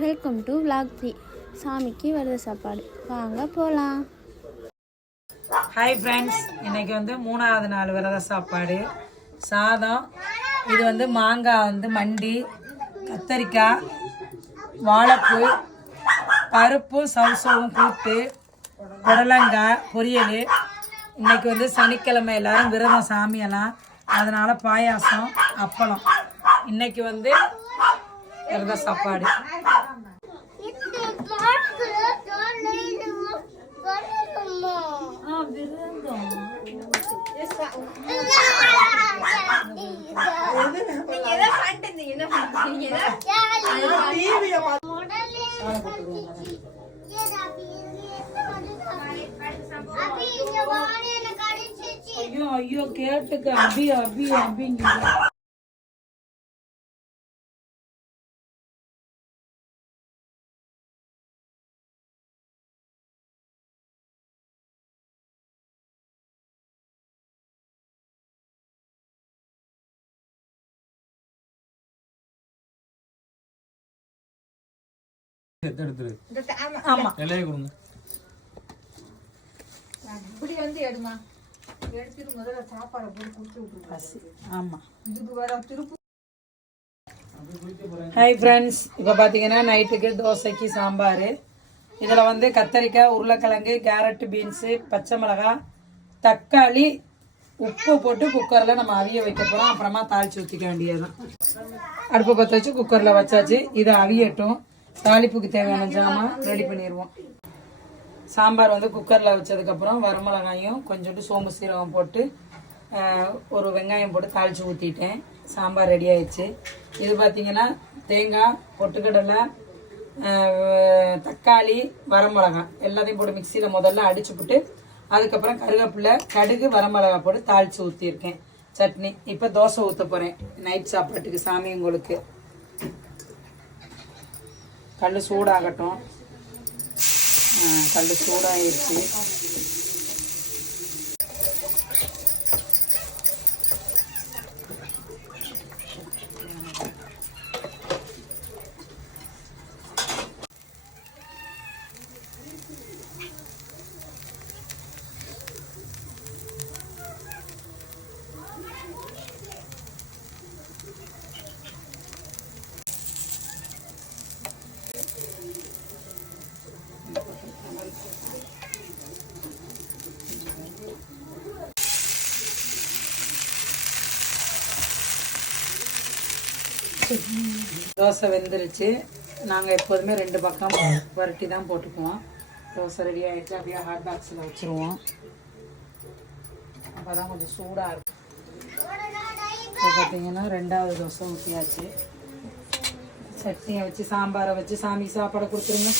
Welcome to vlog 3. சாமிக்கு விரத சாப்பாடு, வாங்க போகலாம். ஹாய் ஃப்ரெண்ட்ஸ், இன்றைக்கி வந்து 3வது நாள் விரத சாப்பாடு. சாதம், இது வந்து மாங்காய் வந்து மண்டி, கத்தரிக்காய், வாழைப்பூ, பருப்பு சவுசவும் கூட்டு, புடலங்காய் பொரியல். இன்றைக்கி வந்து சனிக்கிழமை எல்லோரும் விரதம் சாமியெல்லாம், அதனால் பாயாசம் அப்பளம். இன்றைக்கி வந்து விரத சாப்பாடு. ஐயோ ஐயோ கேட்டுக்க அபி அபி அபிங்க. ஆமா இலையை கொடுங்க. இப்படி வந்து எடுமா எடுத்துட்டு முதல்ல சாப்பாடை போட்டு குடிச்சு விட்டுருங்க. ஆமா இதுக்கு வர திருப்பி. ஹாய் ஃப்ரெண்ட்ஸ், இப்போ பார்த்தீங்கன்னா நைட்டுக்கு தோசைக்கு சாம்பார். இதில் வந்து கத்தரிக்காய், உருளைக்கிழங்கு, கேரட்டு, பீன்ஸு, பச்சை மிளகாய், தக்காளி, உப்பு போட்டு குக்கரில் நம்ம அவிய வைக்க போகிறோம். அப்புறமா தாளித்து ஊற்றிக்க வேண்டியதுதான். அடுப்பை பற்ற வச்சு குக்கரில் வச்சாச்சு. இதை அவியட்டும். தாளிப்புக்கு தேவையான ஜாமான் ரெடி பண்ணிடுவோம். சாம்பார் வந்து குக்கரில் வச்சதுக்கப்புறம் வரமிளகாயும் கொஞ்சோண்டு சோம்பு சீரகம் போட்டு ஒரு வெங்காயம் போட்டு தாளித்து ஊற்றிட்டேன். சாம்பார் ரெடி ஆயிடுச்சு. இது பார்த்திங்கன்னா தேங்காய், பொட்டுக்கடலை, தக்காளி, வரமிளகாய் எல்லாத்தையும் போட்டு மிக்சியில் முதல்ல அடிச்சு போட்டு அதுக்கப்புறம் கருவேப்பிலை, கடுகு, வரமிளகாய் போட்டு தாளித்து ஊற்றிருக்கேன். சட்னி. இப்போ தோசை ஊற்ற போகிறேன் நைட் சாப்பாட்டுக்கு சாமியங்களுக்கு. கல் சூடாகட்டும். கல் சூடாகிடுச்சு. தோசை வெந்துருச்சு. நாங்கள் எப்போதுமே 2 பக்கம் புரட்டி தான் போட்டுக்குவோம். தோசை ரெடி ஆகிடுச்சு. அப்படியே ஹாட் பாக்ஸில் வச்சுருவோம். அப்போ தான் கொஞ்சம் சூடாக இருக்கும். இப்போ பார்த்தீங்கன்னா 2வது தோசை ஊற்றியாச்சு. சட்னியை வச்சு சாம்பாரை வச்சு சாமி சாப்பாடை கொடுத்துருங்க.